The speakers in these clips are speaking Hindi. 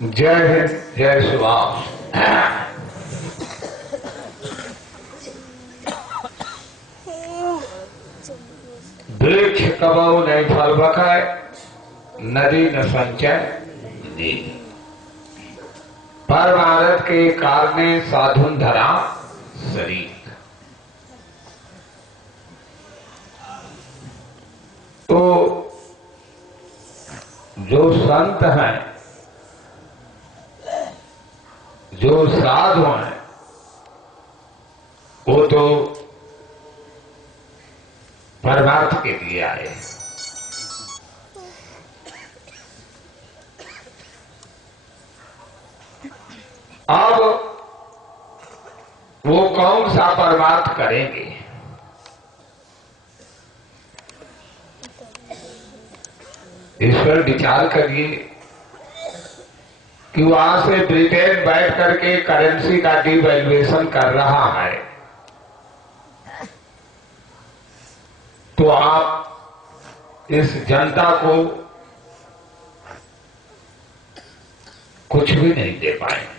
जय हिंद, जय सुभाष। वृक्ष कबहु नहीं फल बखाए, नदी न संचय दी। परमारथ के कारणे साधुन धरा शरीर। तो जो संत हैं, जो साधु हैं, वो तो परमार्थ के लिए आए। अब वो कौन सा परमार्थ करेंगे? इस पर विचार करिए कि वहां से ब्रिटेन बैठ करके करेंसी का डिवैल्यूएशन कर रहा है, तो आप इस जनता को कुछ भी नहीं दे पाएंगे।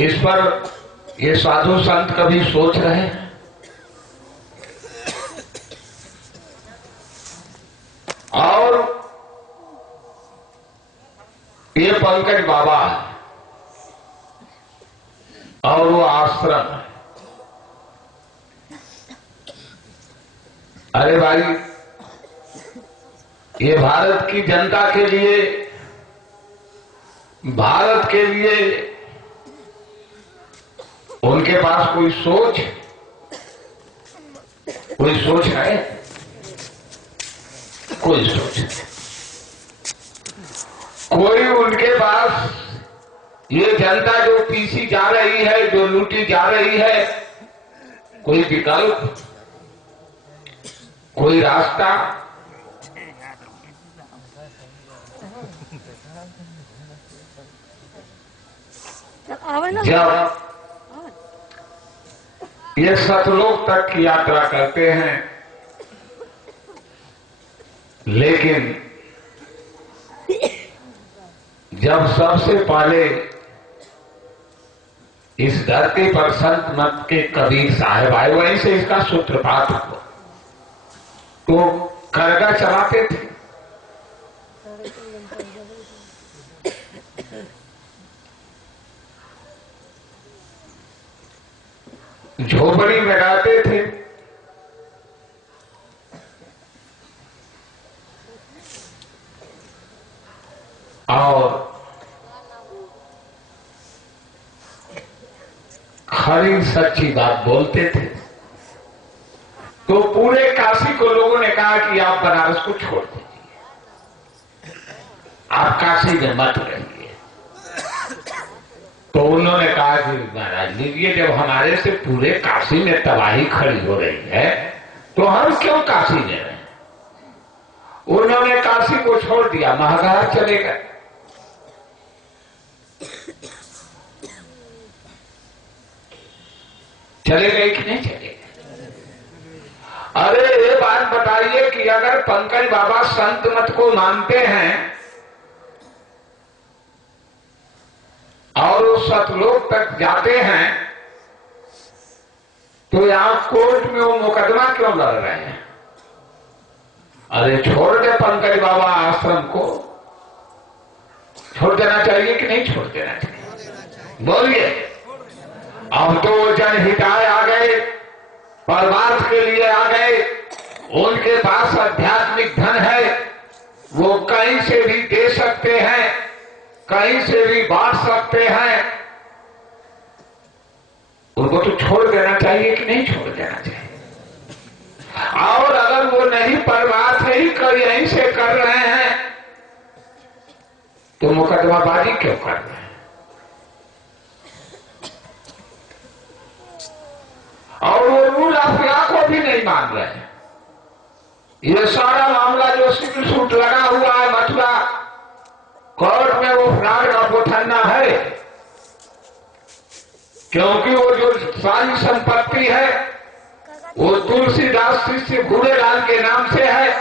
इस पर ये साधु संत कभी सोच रहे हैं? और ये पंकज बाबा है और वो आश्रम है। अरे भाई, ये भारत की जनता के लिए, भारत के लिए उनके पास कोई सोच है? कोई सोच नहीं। कोई उनके पास ये जनता जो पीसी जा रही है, जो लूटी जा रही है, कोई विकल्प, कोई रास्ता? जब ये सतलोक तक की यात्रा करते हैं, लेकिन जब सबसे पहले इस धरती पर संत मत के कबीर साहब आए, वहीं से इसका सूत्रपात हुआ। तो करगा चलाते थे, झोपड़ी में रहते थे, और खरी सच्ची बात बोलते थे। तो पूरे काशी को लोगों ने कहा कि आप बनारस को छोड़ दीजिए, आप काशी में मत रहिए। तो उन्होंने कहा कि महाराज लीजिए, जब हमारे से पूरे काशी में तबाही खड़ी हो रही है तो हम क्यों काशी में रहें? उन्होंने काशी को छोड़ दिया, महागार चले गए। चले गए कि नहीं चले गए? अरे ये बात बताइए कि अगर पंकज बाबा संत मत को मानते हैं और वो सतलोक तक जाते हैं, तो यहां कोर्ट में वो मुकदमा क्यों लड़ रहे हैं? अरे छोड़ दे पंकज बाबा आश्रम को, छोड़ देना चाहिए कि नहीं छोड़ देना चाहिए? बोलिए। अब तो जनहिताय आ गए, परमार्थ के लिए आ गए, उनके पास आध्यात्मिक धन है, वो कहीं से भी दे सकते हैं, कहीं से भी बांट सकते हैं। उनको तो छोड़ देना चाहिए कि नहीं छोड़ देना चाहिए? और अगर वो नहीं परमार्थ ही कर यहीं से कर रहे हैं, तो मुकदमाबाजी क्यों कर रहे हैं? और वो रूल ऑफ लॉ को भी नहीं मान रहे हैं। ये सारा मामला जो सिविल सूट लगा हुआ है मथुरा कोर्ट में, वो फ्रॉड का पोथन्ना है, क्योंकि वो जो सारी संपत्ति है वो तुलसीदास शिष्य भूरेलाल के नाम से है,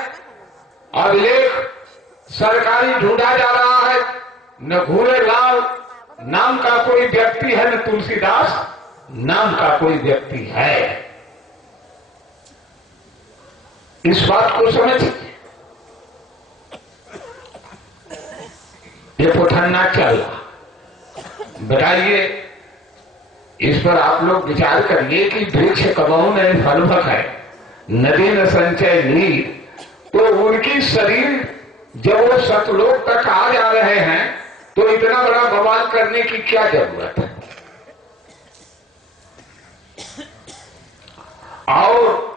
और लेख सरकारी ढूंढा जा रहा है, न घूरेलाल नाम का कोई व्यक्ति है, न तुलसीदास नाम का कोई व्यक्ति है। इस बात को समझिए। ये पुठन्ना चल रहा, बताइए इस पर आप लोग विचार करिए कि वृक्ष कबहू नहीं फल है, नदी न संचय नीर, तो उनकी शरीर जब वो सतलोक तक आ जा रहे हैं तो इतना बड़ा बवाल करने की क्या जरूरत है। और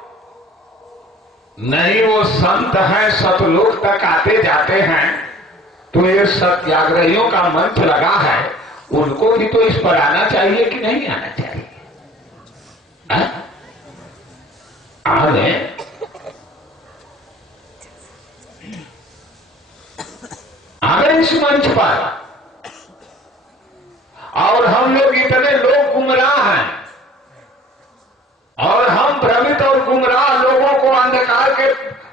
नहीं वो संत हैं, सतलोक तक आते जाते हैं, तो ये सत्याग्रहियों का मंच लगा है, उनको भी तो इस पर आना चाहिए कि नहीं आना चाहिए? आने इस मंच पर। और हम लोग इतने लोग गुमराह हैं, और हम भ्रमित और गुमराह लोगों को अंधकार के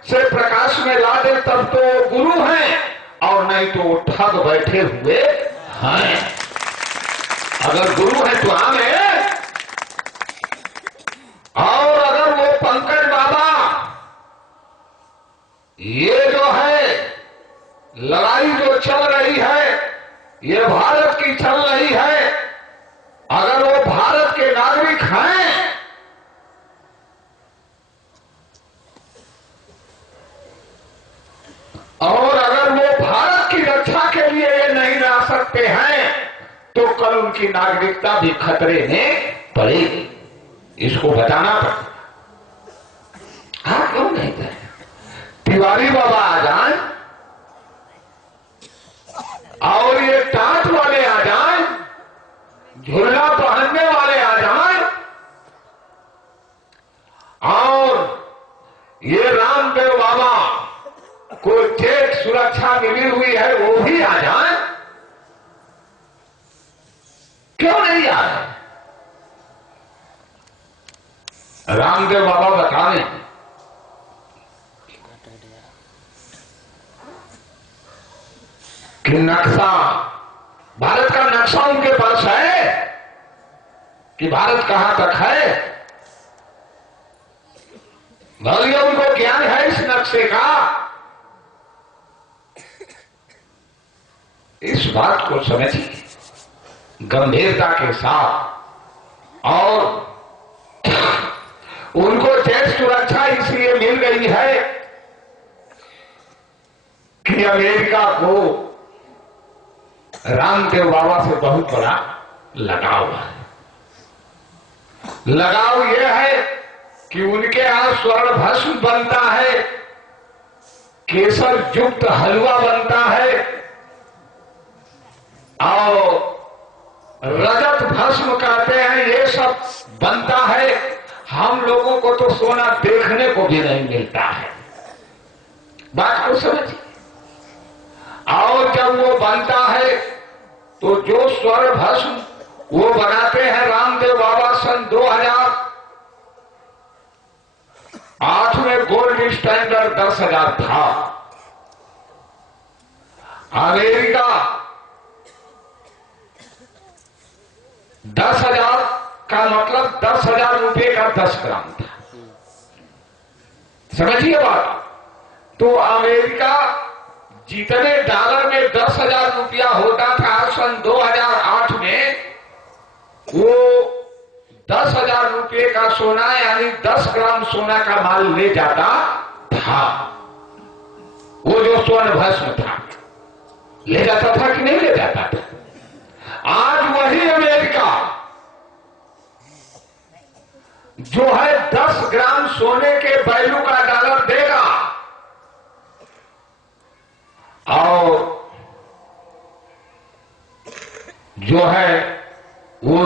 से प्रकाश में ला दे, तब तो वो गुरु हैं, और नहीं तो वो ठग बैठे हुए हैं। अगर गुरु है तो आने, और अगर वो पंकज बाबा ये जो है लड़ाई जो चल रही है, ये भारत की चल रही है, अगर वो भारत के नागरिक हैं, और अगर वो भारत की रक्षा के लिए ये नहीं ला सकते हैं, तो कल उनकी नागरिकता भी खतरे में पड़ेगी। इसको बताना पड़ेगा। आप क्यों नहीं करें? तिवारी बाबा आ जाए और ये टाट वाले आ जाए, झुल्ला पहनने वाले आ जाए, और ये रामदेव बाबा को जेट सुरक्षा मिली हुई है वो भी आ जाए, क्यों नहीं आ रहे? रामदेव बाबा बता रहे कि नक्शा, भारत का नक्शा उनके पास है कि भारत कहां तक है, भले उनको ज्ञान है इस नक्शे का। इस बात को समझिए गंभीरता के साथ। और उनको जेट सुरक्षा इसलिए मिल गई है कि अमेरिका को रामदेव बाबा से बहुत बड़ा लगाव है। लगाव यह है कि उनके यहां स्वर्ण भस्म बनता है, केसर युक्त हलवा बनता है, और रजत भस्म कहते हैं, ये सब बनता है। हम लोगों को तो सोना देखने को भी नहीं मिलता है। बात को समझिए। और जब वो बनता है तो जो स्वर्ण भस्म वो बनाते हैं रामदेव बाबा सन 2008 में गोल्ड स्टैंडर्ड 10,000 था। अमेरिका 10,000 का मतलब 10,000 रुपए का 10 ग्राम था। समझिए बात। तो अमेरिका जितने डॉलर में 10,000 रुपया होता था सन 2008 में, वो 10,000 रुपये का सोना यानी 10 ग्राम सोना का माल ले जाता था। वो जो स्वर्ण भस्म था ले जाता था कि नहीं ले जाता था? आज वही अमेरिका जो है 10 ग्राम सोने के वैल्यू का डॉलर देगा, और जो है वो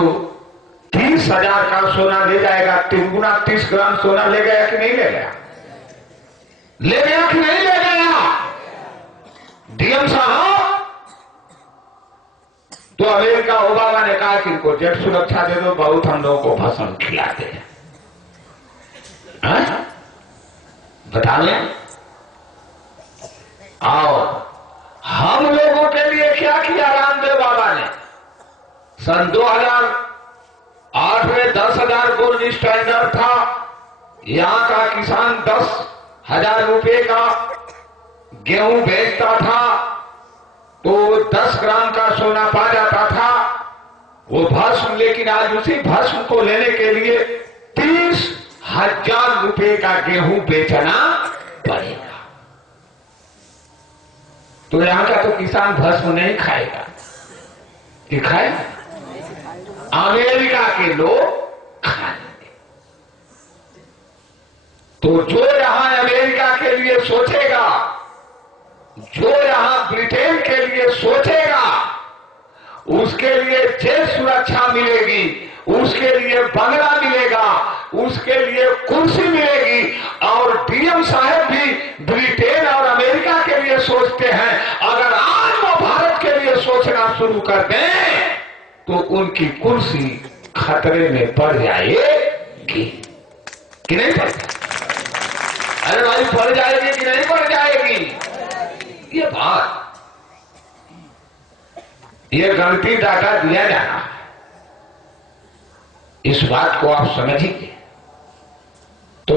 30,000 का सोना ले जाएगा। 3 गुना 30 ग्राम सोना ले गया कि नहीं ले गया? ले गया कि नहीं ले गया? डीएम साहब, तो अमेरिका ओबामा ने कहा कि इनको जेट सुरक्षा दे दो, बहुत हम लोगों को भस्म खिलाते हैं। बता लें। और हम लोगों के लिए क्या किया सन 2008 में 10,000 गोल्ड स्टैंडर्ड था। यहां का किसान 10,000 रुपए का गेहूं बेचता था तो 10 ग्राम का सोना पा जाता था वो भस्म। लेकिन आज उसी भस्म को लेने के लिए 30,000 रुपए का गेहूं बेचना पड़ेगा। तो यहां का तो किसान भस्म नहीं खाएगा, कि खाएगा? अमेरिका के लोग खाएंगे। तो जो यहां अमेरिका के लिए सोचेगा, जो यहां ब्रिटेन के लिए सोचेगा, उसके लिए जेल सुरक्षा मिलेगी, उसके लिए बंगला मिलेगा, उसके लिए कुर्सी मिलेगी। और डीएम साहब भी ब्रिटेन और अमेरिका के लिए सोचते हैं। अगर आज वो भारत के लिए सोचना शुरू कर दें तो उनकी कुर्सी खतरे में पड़ जाएगी कि नहीं पड़ जाएगी? अरे भाई पड़ जाएगी कि नहीं पड़ जाएगी? ये बात, ये गणितीय डाटा दिया जाना है। इस बात को आप समझिए। तो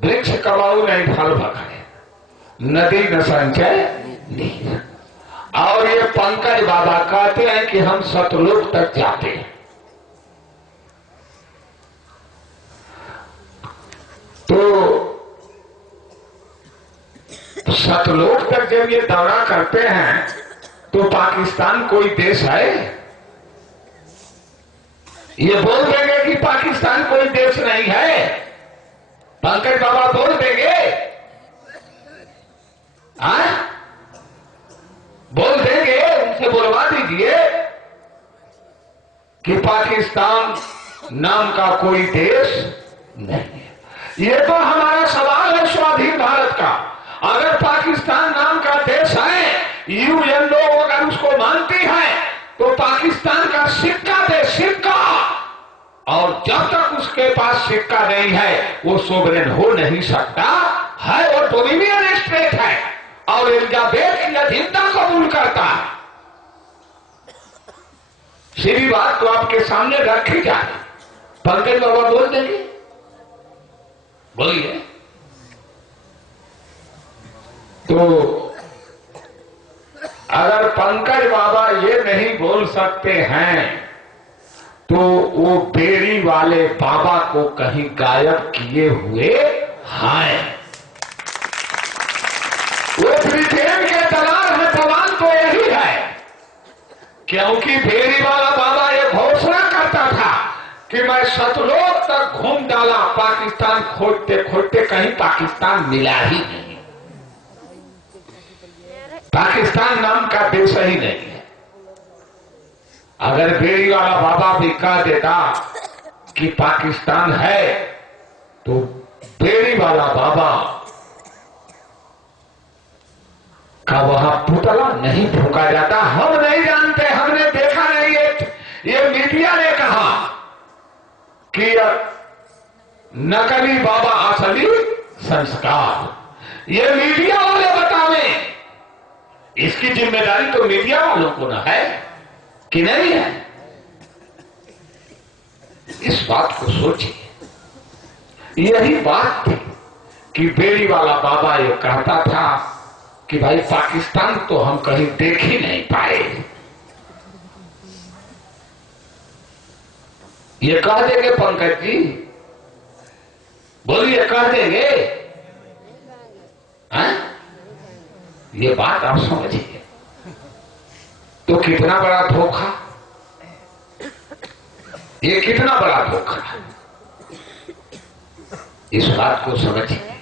वृक्ष कबाऊ नहीं फल भखाए, नदी न संचय नीर। और ये पंकज बाबा कहते हैं कि हम सतलोक तक जाते हैं। तो सतलोक तक जब ये दौरा करते हैं तो पाकिस्तान कोई देश है? ये बोल देंगे कि पाकिस्तान कोई देश नहीं है? पंकज बाबा बोल देंगे? बोल देंगे? उनसे बोलवा दीजिए कि पाकिस्तान नाम का कोई देश नहीं है। ये तो हमारा सवाल है स्वाधीन भारत का। अगर पाकिस्तान नाम का देश है, यूएन लोग अगर उसको मानती है तो पाकिस्तान का सिक्का दे, सिक्का। और जब तक उसके पास सिक्का नहीं है वो सोवरेन हो नहीं सकता है। वो डोमिनियन स्टेट है और एलिजाबेथ की अधीनता कबूल करता है। सीधी बात तो आपके सामने रखी जाए। पंकज बाबा बोल देंगे? बोलिए। तो अगर पंकज बाबा ये नहीं बोल सकते हैं तो वो बेरी वाले बाबा को कहीं गायब किए हुए हैं। वो ब्रिटेन के दलाल है, दलाल तो यही है। क्योंकि बेरी वाला बाबा ये घोषणा करता था कि मैं सतलोक तक घूम डाला, पाकिस्तान खोजते खोजते कहीं पाकिस्तान मिला ही नहीं। पाकिस्तान नाम का देश ही नहीं है। अगर बेड़ी वाला बाबा भी कह देता कि पाकिस्तान है तो बेड़ी वाला बाबा का वहां पुतला नहीं फूका जाता। हम नहीं जानते, हमने देखा नहीं। ये मीडिया ने कहा कि नकली बाबा असली संस्कार। ये मीडिया वाले बतावें। इसकी जिम्मेदारी तो मीडिया वालों को ना है कि नहीं है? इस बात को सोचिए। यही बात थी कि बेड़ी वाला बाबा ये कहता था कि भाई पाकिस्तान तो हम कहीं देख ही नहीं पाए। ये कह देंगे पंकज जी? बोलिए, कह देंगे? ये बात आप समझिए। तो कितना बड़ा धोखा, ये कितना बड़ा धोखा। इस बात को समझिए।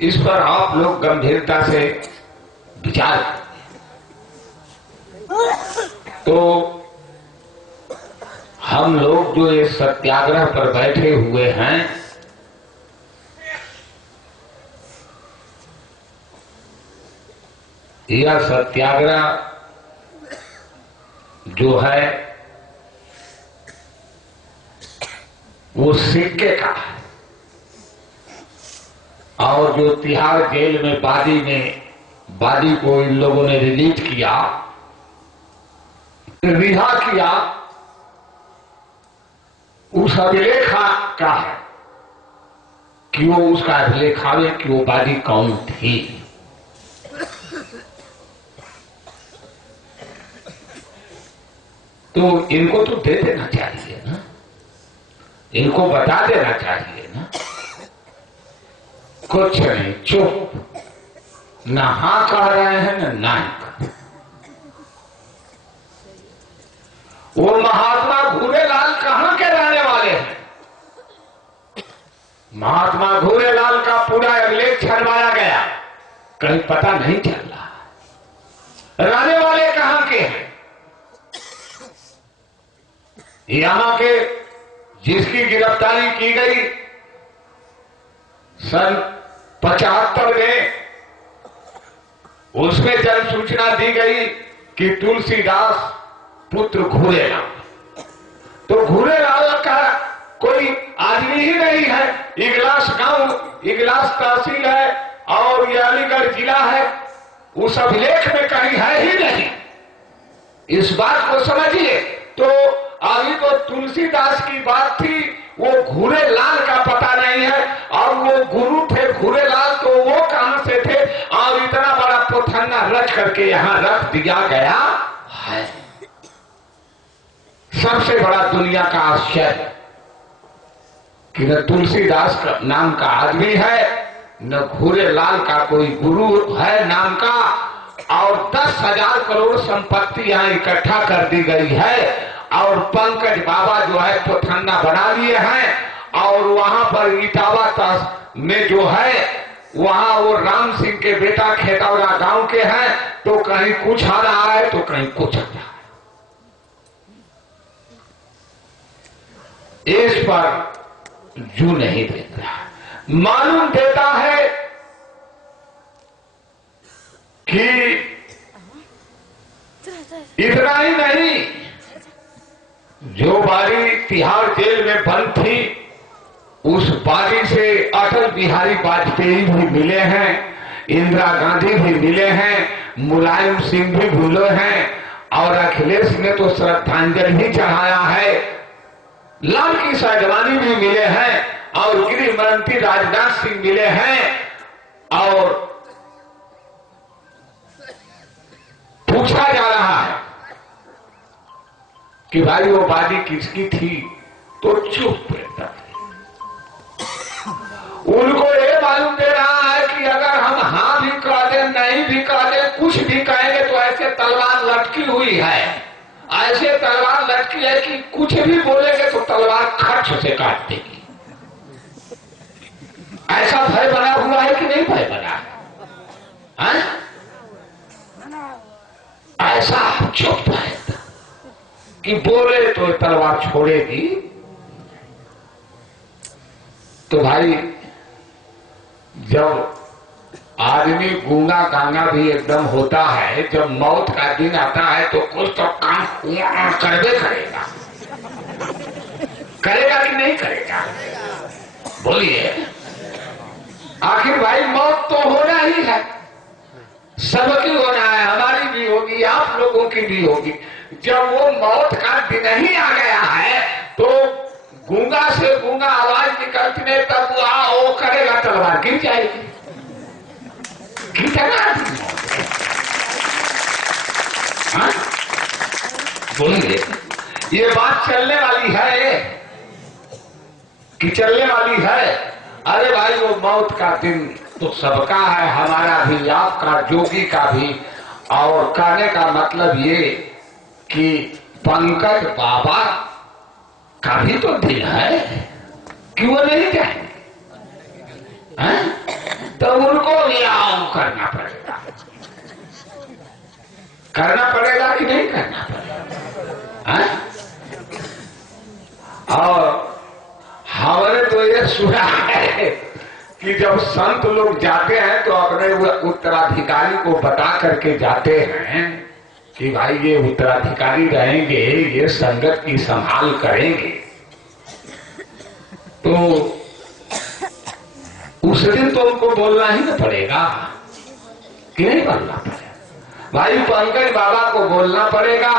इस पर आप लोग गंभीरता से विचार करें। तो हम लोग जो ये सत्याग्रह पर बैठे हुए हैं, यह सत्याग्रह जो है वो सिक्के का है। और जो तिहाड़ जेल में बादी को इन लोगों ने रिलीज किया, रिहा किया, उस अभिलेखा का है कि वो उसका अभिलेखावे कि वो बाजी कौन थी। तो इनको तो दे देना चाहिए ना, इनको बता देना चाहिए ना। कुछ नहीं, चुप, ना हाँ कह रहे हैं ना नहीं कह रहे। वो महात्मा घूरेलाल कहां के रहने वाले हैं? महात्मा घूरेलाल का पूरा अभिलेख छनवाया गया, कहीं पता नहीं चल रहा रहने वाले कहां के हैं। यहां के जिसकी गिरफ्तारी की गई सन 75 में, उसमें जब सूचना दी गई कि तुलसीदास पुत्र घूरेलाल, तो घूरेलाल का कोई आदमी ही नहीं है। इगलास गांव, इगलास तहसील है और ये अलीगढ़ जिला है, उस अभिलेख में कहीं है ही नहीं। इस बात को समझिए। तो अभी तो तुलसीदास की बात थी, वो घूरेलाल का पता नहीं है। और वो गुरु थे घूरेलाल, तो वो कहां से थे? और इतना बड़ा पोथन्ना रच करके यहां रख दिया गया है। सबसे बड़ा दुनिया का आश्चर्य कि न तुलसीदास का नाम का आदमी है, न घूरेलाल का कोई गुरु है नाम का, और 10,000 करोड़ संपत्ति यहां इकट्ठा कर दी गई है। और पंकज बाबा जो है पोथन्ना बना लिए हैं। और वहां पर इटावा में जो है, वहां वो राम सिंह के बेटा खेतौरा गांव के हैं। तो कहीं कुछ आ रहा है तो कहीं कुछ आ रहा है। इस पर जू नहीं देता, मालूम देता है कि इतना ही नहीं, जो बारी तिहाड़ जेल में बंद थी, उस बारी से अटल बिहारी वाजपेयी भी मिले हैं, इंदिरा गांधी भी मिले हैं, मुलायम सिंह भी मिले हैं, और अखिलेश ने तो श्रद्धांजलि भी चढ़ाया है। लाल की सागवानी भी मिले हैं, और गृह मंत्री राजनाथ सिंह मिले हैं। और पूछा जा रहा है कि भाई वो बाजी किसकी थी, तो चुप रहता है। उनको ये मालूम दे रहा है कि अगर हम हाँ भी कह दे, नहीं भी कह दे, कुछ भी कहेंगे तो ऐसे तलवार लटकी हुई है, ऐसे तलवार लटकी है कि कुछ भी बोलेंगे तो तलवार खर्च से काट देगी। ऐसा भय बना हुआ है कि नहीं भय बना है? ऐसा चुप है कि बोले तो तलवार छोड़ेगी। तो भाई जब आदमी गूंगा गांगा भी एकदम होता है, जब मौत का दिन आता है तो कुछ तो काम करबे करेगा। करेगा कि नहीं करेगा? बोलिए। आखिर भाई मौत तो होना ही है, सबकी होना है, हमारी भी होगी, आप लोगों की भी होगी। जब वो मौत का दिन ही आ गया है तो गूंगा से गूंगा आवाज निकलती नहीं, तब वो करेगा, तलवार गिर जाएगी। हाँ? बोलिए, ये बात चलने वाली है कि चलने वाली है? अरे भाई वो मौत का दिन तो सबका है, हमारा भी, आपका, जोगी का भी। और कहने का मतलब ये कि पंकज बाबा का भी तो दिन है कि वो नहीं जाएंगे, तो उनको याद करना पड़ेगा। करना पड़ेगा कि नहीं करना पड़ेगा? और हमने तो ये सुना है कि जब संत लोग जाते हैं तो अपने उत्तराधिकारी को बता करके जाते हैं कि भाई ये उत्तराधिकारी रहेंगे, ये संगत की संभाल करेंगे। तो उस दिन तो उनको बोलना ही ना पड़ेगा कि नहीं बोलना पड़ेगा? भाई पंकज बाबा को बोलना पड़ेगा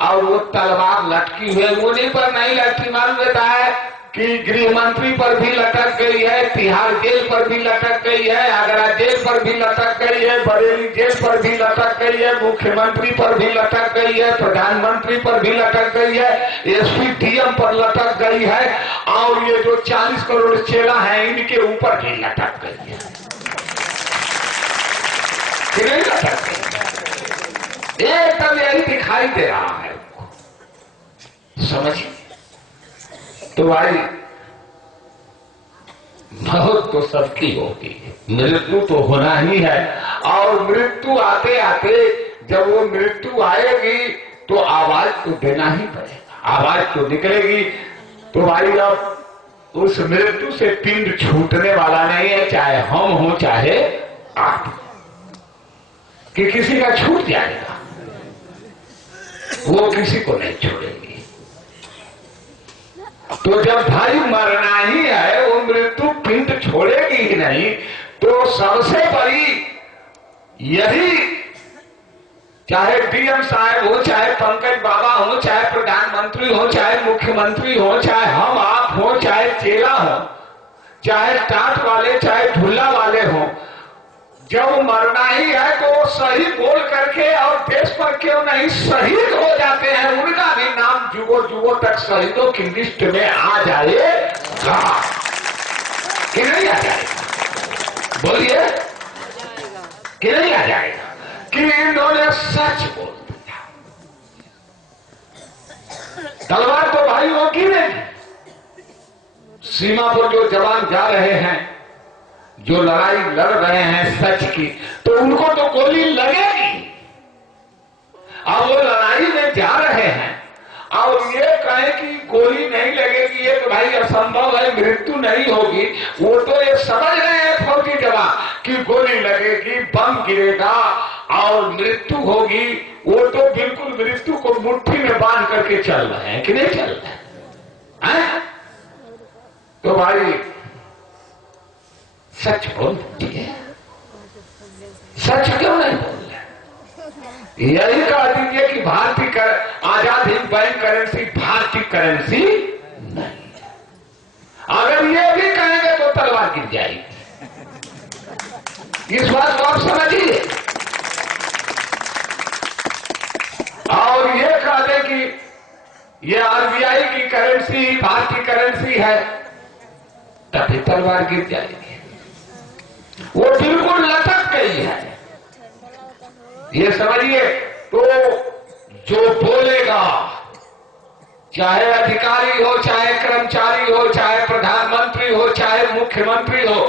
और वो तलवार लटकी हुई, उन्हीं पर नहीं लटकी, मालूम रहता है कि गृह मंत्री पर भी लटक गई है, तिहाड़ जेल पर भी लटक गई है, आगरा जेल पर भी लटक गई है, बरेली जेल पर भी लटक गई है, मुख्यमंत्री पर भी लटक गई है, प्रधानमंत्री पर भी लटक गई है, एसपी डीएम पर लटक गई है, और ये जो 40 करोड़ चेला है इनके ऊपर भी लटक गई है। नहीं लटक गई, एकदम यही दिखाई दे रहा है, समझिए। तो भाई मौत तो सबकी होगी, मृत्यु तो होना ही है, और मृत्यु आते आते जब वो मृत्यु आएगी तो आवाज तो देना ही पड़ेगा, आवाज तो निकलेगी। तो भाई अब उस मृत्यु से पिंड छूटने वाला नहीं है, चाहे हम हो चाहे आप, कि किसी का छूट जाएगा, वो किसी को नहीं छोड़ेगी। तो जब भाई मरना ही है, वो मृत्यु पिंड छोड़ेगी ही नहीं, तो सबसे बड़ी यही, चाहे डीएम साहब हो, चाहे पंकज बाबा हो, चाहे प्रधानमंत्री हो, चाहे मुख्यमंत्री हो, चाहे हम आप हो, चाहे चेला हो, चाहे टाट वाले, चाहे ढुल्ला वाले हो, जब मरना ही है तो सही बोल करके, और देश पर क्यों नहीं शहीद हो जाते हैं, उनका भी नाम जुगों जुगों तक शहीदों की लिस्ट में आ जाएगा कि नहीं आ जाएगा? बोलिए, कि नहीं आ जाएगा? कि इन्होंने सच बोल दिया। तलवार तो भाई होगी नहीं, सीमा पर जो जवान जा रहे हैं, जो लड़ाई लड़ रहे हैं सच की, तो उनको तो गोली लगेगी, और वो लड़ाई में जा रहे हैं, और ये कहे कि गोली नहीं लगेगी, ये तो भाई असंभव है, मृत्यु नहीं होगी, वो तो ये समझ रहे हैं फौजी जवान कि गोली लगेगी, बम गिरेगा और मृत्यु होगी, वो तो बिल्कुल मृत्यु को मुट्ठी में बांध करके चल रहे हैं, कि नहीं चल रहे हैं? तो भाई सच बोलती है, सच क्यों नहीं बोल रहे? यही कह दीजिए कि भारतीय आजाद हिंद बैंक करेंसी भारतीय करेंसी नहीं है। अगर ये भी कहेंगे तो तलवार गिर जाएगी, इस बात को आप समझिए। और ये कह दे कि ये आरबीआई की करेंसी भारतीय करेंसी है, तभी तलवार गिर जाएगी। वो बिल्कुल लटक गई है, ये समझिए। तो जो बोलेगा, चाहे अधिकारी हो, चाहे कर्मचारी हो, चाहे प्रधानमंत्री हो, चाहे मुख्यमंत्री हो,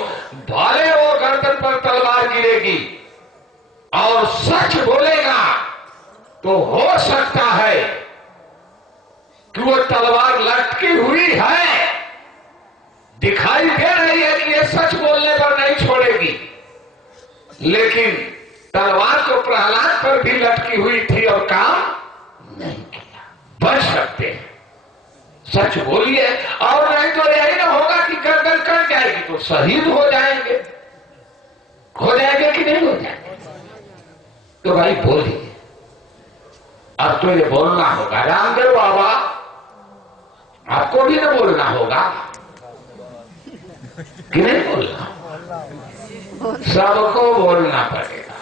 भले वो गर्दन पर तलवार गिरेगी, और सच बोलेगा तो हो सकता है कि वो तलवार लटकी हुई है, दिखाई दे रही है कि ये सच बोलने पर नहीं छोड़ेगी, लेकिन तलवार तो प्रहलाद पर भी लटकी हुई थी और काम नहीं किया। बच सकते हैं, सच बोलिए, और नहीं तो यही ना होगा कि गर्दन कट जाएगी तो शहीद हो जाएंगे, हो जाएंगे कि नहीं हो जाएंगे? तो भाई बोलिए, अब तो ये बोलना होगा। रामदेव बाबा, आपको भी ना बोलना होगा कि नहीं बोलना, सबको बोलना पड़ेगा।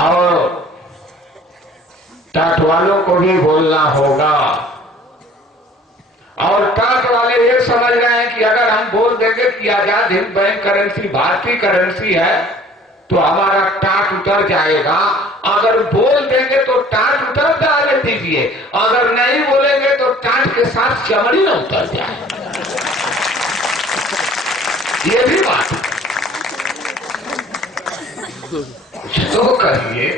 और टाट वालों को भी बोलना होगा, और टाट वाले ये समझ रहे हैं कि अगर हम बोल देंगे कि आजाद हिंद बैंक करेंसी भारतीय करेंसी है तो हमारा टाट उतर जाएगा, अगर बोल देंगे तो टाट उतर जाने दीजिए, अगर नहीं बोलेंगे तो टाट के साथ चमड़ी न उतर जाए, ये भी बात है। तो कहिए,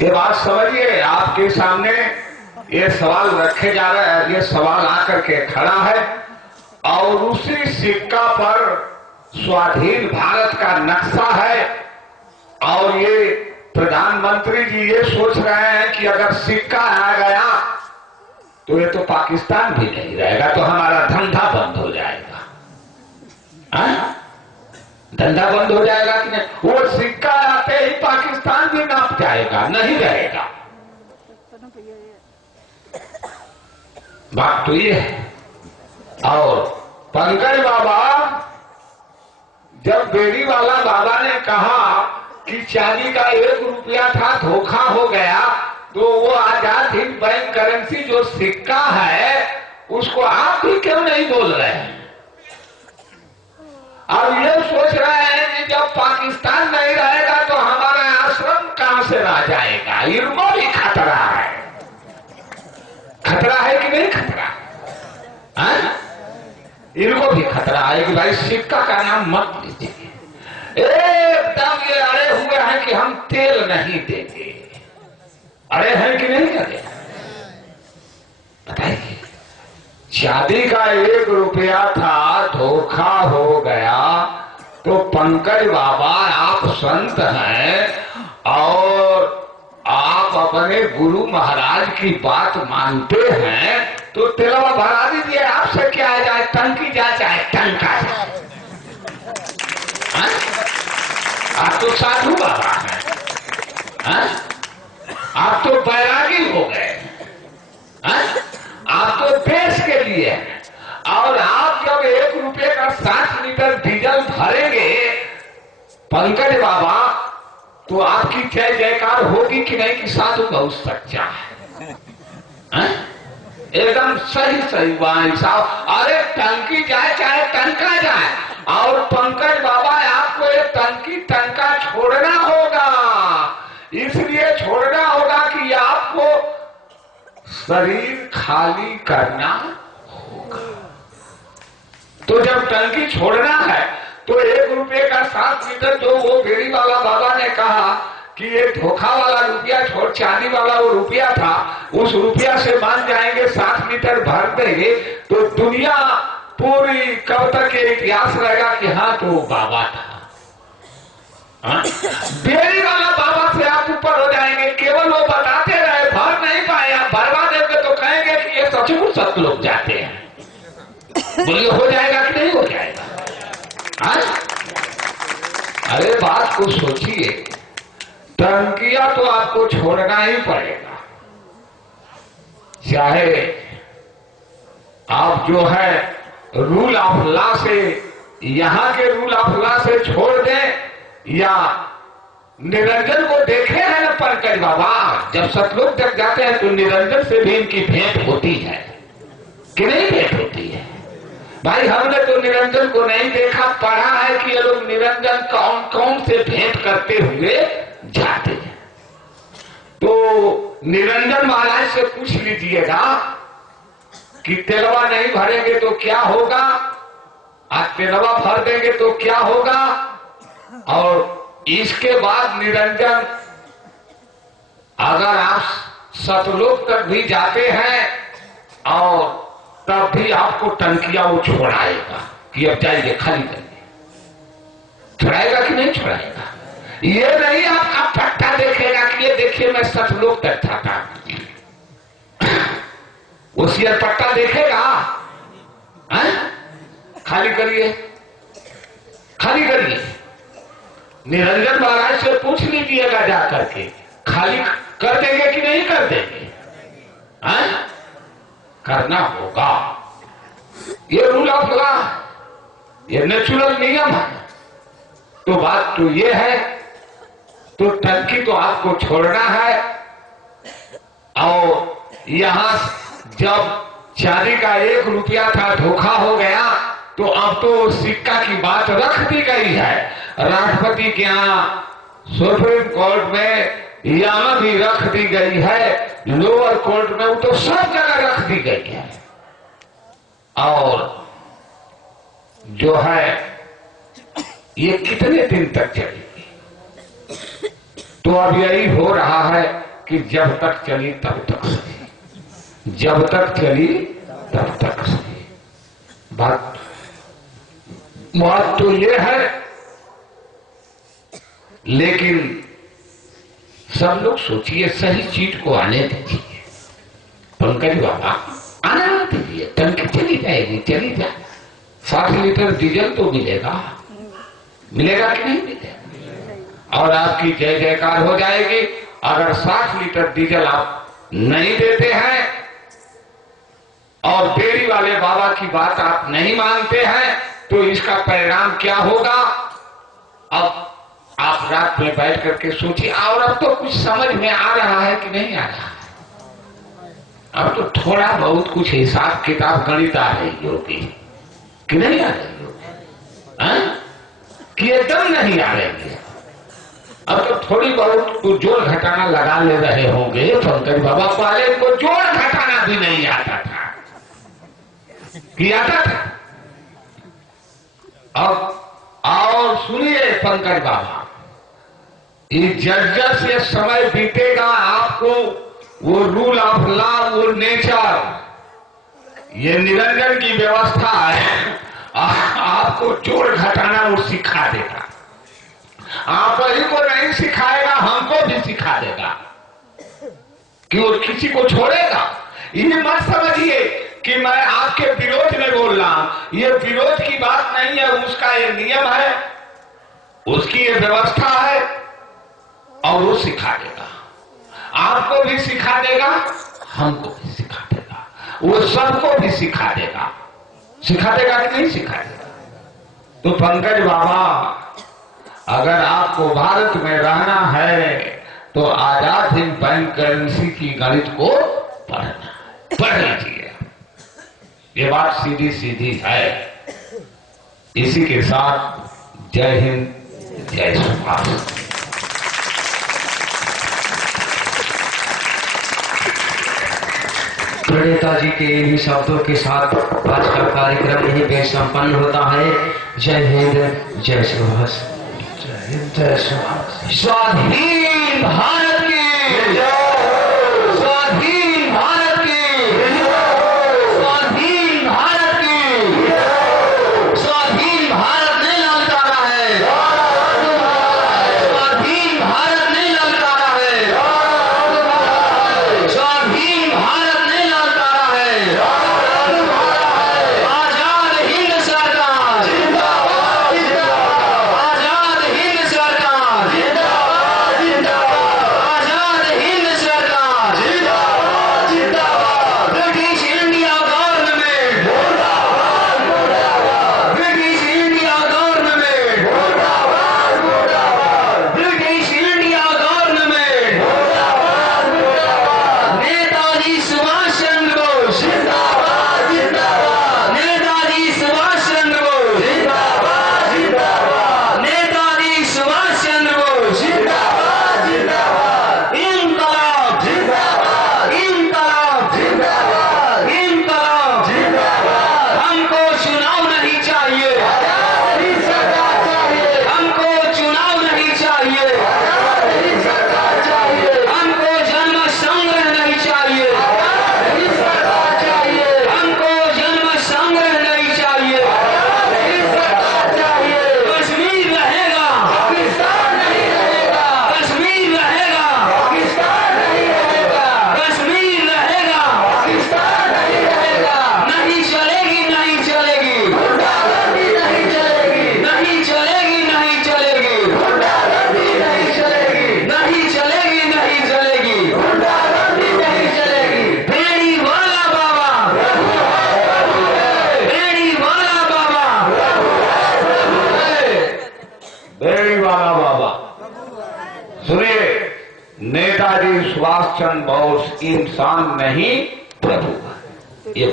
ये बात समझिए, आपके सामने ये सवाल रखे जा रहे हैं, ये सवाल आकर के खड़ा है, और उसी सिक्का पर स्वाधीन भारत का नक्शा है, और ये प्रधानमंत्री जी ये सोच रहे हैं कि अगर सिक्का आ गया तो ये तो पाकिस्तान भी नहीं रहेगा, तो हमारा धंधा बंद हो जाएगा। धंधा बंद हो जाएगा कि नहीं? वो सिक्का आते ही पाकिस्तान भी नाप जाएगा, नहीं रहेगा। बात तो ये है। और पंकज बाबा, जब बेड़ी वाला बाबा ने कहा कि चांदी का 1 रुपया था धोखा हो गया, तो वो आजाद हिंद बैंक करेंसी जो सिक्का है उसको आप भी क्यों नहीं बोल रहे हैं? अब ये सोच रहे हैं कि जब पाकिस्तान नहीं रहेगा तो हमारा आश्रम कहां से रह जाएगा। इनको भी खतरा है। खतरा है कि नहीं खतरा? इनको भी खतरा है कि भाई सिक्का का नाम मत लीजिए। एकदम ये अड़े हुए हैं कि हम तेल नहीं देंगे। अड़े हैं कि नहीं करे? बताइए, चांदी का 1 रुपया था धोखा हो गया, तो पंकज बाबा आप संत हैं और आप अपने गुरु महाराज की बात मानते हैं, तो तेलवा भरा दीजिए। आपसे क्या है, जाए टंकी जाए चाहे टंका जाए। आप तो साधु बाबा हैं, आप तो बैरागी हो गए, आप तो देश के लिए हैं। और आप जब 1 रुपये का 60 लीटर डीजल भरेंगे पंकज बाबा, तो आपकी जय जयकार होगी कि नहीं कि साधु बहुत सच्चा है? एकदम सही सही भाई साहब। अरे टंकी जाए चाहे टंका जाए, और पंकज बाबा आपको ये टंकी टंका छोड़ना होगा। इसलिए छोड़ना होगा कि आपको शरीर खाली करना होगा। तो जब टंकी छोड़ना है तो 1 रुपये का 60 लीटर जो वो बेड़ी वाला बाबा ने कहा कि ये धोखा वाला रुपया छोड़, चांदी वाला वो रुपया था, उस रुपया से मान जाएंगे 60 लीटर भर देंगे, तो दुनिया पूरी कब तक ये इतिहास रहेगा कि हाँ तो वो बाबा था। बेड़ी वाला बाबा से आप ऊपर हो जाएंगे। केवल वो बताते रहे, भर नहीं पाए, आप भरवा देंगे तो कहेंगे कि ये सचमुच सत लोग जाते हैं। बोलिए हो जाएगा कि नहीं हो जाएगा? अरे बात को सोचिए, टंकिया तो आपको छोड़ना ही पड़ेगा। चाहे आप जो है रूल ऑफ लॉ से, यहां के रूल ऑफ लॉ से छोड़ दें, या निरंजन को देखे हैं ना पंकज बाबा, जब सतलोक तक जाते हैं तो निरंजन से भी इनकी भेंट होती है कि नहीं भेंट होती है? भाई हमने तो निरंजन को नहीं देखा, पढ़ा है कि ये लोग निरंजन कौन कौन से भेंट करते हुए जाते हैं। तो निरंजन महाराज से पूछ लीजिएगा कि तेलवा नहीं भरेंगे तो क्या होगा, आज तेलवा भर देंगे तो क्या होगा। और इसके बाद निरंजन, अगर आप सतलोक तक भी जाते हैं और तब भी आपको टंकिया वो छोड़ाएगा कि अब जाइए खाली करिए। छोड़ाएगा कि नहीं छोड़ाएगा? ये नहीं आपका पट्टा देखेगा कि ये देखिए मैं सतलोक तक था, वो सियर पट्टा देखेगा। खाली करिए, खाली करिए। निरंजन महाराज से पूछ लीजिएगा जा करके, खाली कर देंगे कि नहीं कर देंगे? करना होगा। ये रूल ऑफ लॉ, ये नेचुरल नियम है। तो बात तो ये है, तो टंकी तो आपको छोड़ना है। और यहां जब चांदी का 1 रुपया था धोखा हो गया, तो अब तो सिक्का की बात रख दी गई है। राष्ट्रपति के यहाँ, सुप्रीम कोर्ट में, यहाँ भी रख दी गई है, लोअर कोर्ट में, वो तो सब जगह रख दी गई है। और जो है ये कितने दिन तक चलेगी? तो अब यही हो रहा है कि जब तक चली तब तक सही, जब तक चली तब तक सही। बात तो ये है, लेकिन सब लोग सोचिए, सही चीज को आने दीजिए। पंकज बाबा आना दीजिए, टंकी चली जाएगी, चली जाए। 60 लीटर डीजल तो मिलेगा, मिलेगा कि नहीं मिलेगा? और आपकी जय जयकार हो जाएगी। अगर 60 लीटर डीजल आप नहीं देते हैं और बेरी वाले बाबा की बात आप नहीं मानते हैं तो इसका परिणाम क्या होगा? अब आप रात में बैठ करके सोचिए। और अब तो कुछ समझ में आ रहा है कि नहीं आ रहा है? अब तो थोड़ा बहुत कुछ हिसाब किताब गणित आ रही होगी कि नहीं आ रही होगी? कि एकदम नहीं आ रही है। अब तो थोड़ी बहुत जोड़ घटाना लगा ले रहे होंगे पंकज बाबा। पहले को जोड़ घटाना भी नहीं आता था कि आता था। अब और सुनिए पंकज बाबा, जस ये समय बीतेगा आपको वो रूल ऑफ लॉ, वो नेचर, ये निरंजन की व्यवस्था है, आपको जोड़ घटाना वो सिखा देगा। आप ही को नहीं सिखाएगा, हमको भी सिखा देगा कि वो किसी को छोड़ेगा। ये मत समझिए कि मैं आपके विरोध में बोल रहा हूं। ये विरोध की बात नहीं है, उसका ये नियम है, उसकी ये व्यवस्था है और वो सिखा देगा। आपको भी सिखा देगा, हमको भी सिखा देगा, वो सबको भी सिखा देगा। सिखा देगा कि नहीं सिखा देगा? तो पंकज बाबा, अगर आपको भारत में रहना है तो आजाद हिंद बैंक करेंसी की गणित को पढ़ लीजिए। ये बात सीधी सीधी है। इसी के साथ जय हिंद, जय सुभाष। प्रणेता जी के इन्हीं शब्दों के साथ आज का कार्यक्रम यहीं पे संपन्न होता है। जय हिंद, जय सुभाष। स्वाधीन भारत की, स्वाधीन भारत की, स्वाधीन भारत की, स्वाधीन भारत नहीं ललकारा है, स्वाधीन भारत नहीं ललकारा है, स्वाधीन भारत नहीं ललकारा है। आजाद हिंद सरकार जिंदाबाद, आजाद हिंद सरकार जिंदाबाद, आजाद हिंद सरकार जिंदाबाद, ब्रिटिश इंडिया गवर्नमेंट मुर्दाबाद, ब्रिटिश इंडिया गवर्नमेंट मुर्दाबाद, ब्रिटिश इंडिया गवर्नमेंट मुर्दाबाद। नेताजी सुभाष चंद्र बोस जिंदाबाद, नेताजी सुभाष चंद्र बोस जिंदाबाद, नेताजी सुभाष चंद्र बोस जिंदाबाद, इनकलाब जिंदाबाद, इनकलाब जिंदाबाद, इनकलाब जिंदाबाद। हमको चुनाव नहीं चाहिए, हमको चुनाव नहीं चाहिए, हमको जन्म संग्रह नहीं चाहिए, हमको जन्म संग्रह नहीं चाहिए। कश्मीर रहेगा, कश्मीर रहेगा, कश्मीर रहेगा, नहीं चलेगी, नहीं चलेगी, नहीं चलेगी, नहीं चलेगी, नहीं चलेगी, नहीं चलेगी। बेड़ी वाला बाबा, बेड़ी वाला बाबा, बेड़ी वाला बाबा। सुनिए, नेताजी सुभाष चंद्र बोस इंसान नहीं प्रभु है। ये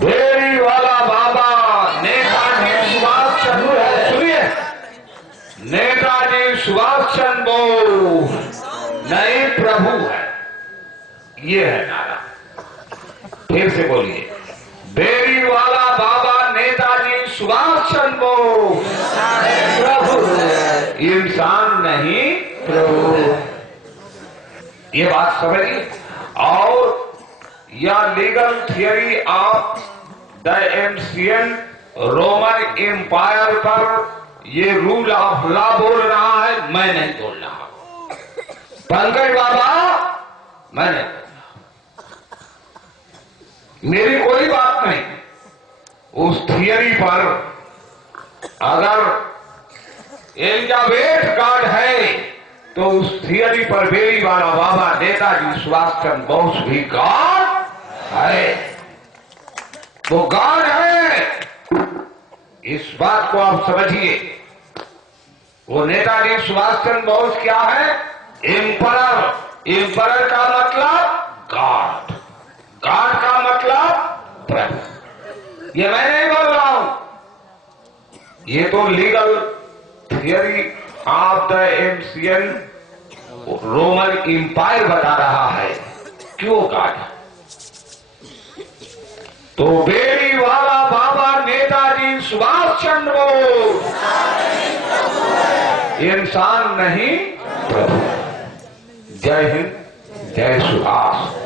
बेड़ी वाला बाबा नेताजी सुभाष चंद्र, सुनिए, नेताजी सुभाष चंद्र बोस नहीं प्रभु है। ये है नारा। फिर से बोलिए, बेड़ी वाला बाबा नेताजी सुभाष चंद्र बोस प्रभु है, इंसान नहीं प्रभु। ये बात समझिए। और यह legal theory of the ancient Roman empire पर ये रूल ऑफ लॉ बोल रहा है, मैं नहीं बोल रहा। पंकज बाबा, मैं नहीं बोल रहा। मेरी कोई बात नहीं। उस थियरी पर अगर एलिजाबेथ गॉड है तो उस थियरी पर बेड़ी वाला बाबा नेताजी सुभाष चंद्र बोस भी गॉड है। वो गॉड है, इस बात को आप समझिए। वो नेताजी सुभाष चंद्र बोस क्या है? एम्परर। एम्परर का मतलब गॉड, गॉड का मतलब प्रभु। ये मैं नहीं बोल रहा हूं, ये तो legal theory of the ancient Roman empire बता रहा है। क्यों गॉड? तो बेड़ी वाला बाबा नेताजी सुभाष चंद्र बोस इंसान नहीं प्रभु। जय हिंद, जय सुभाष।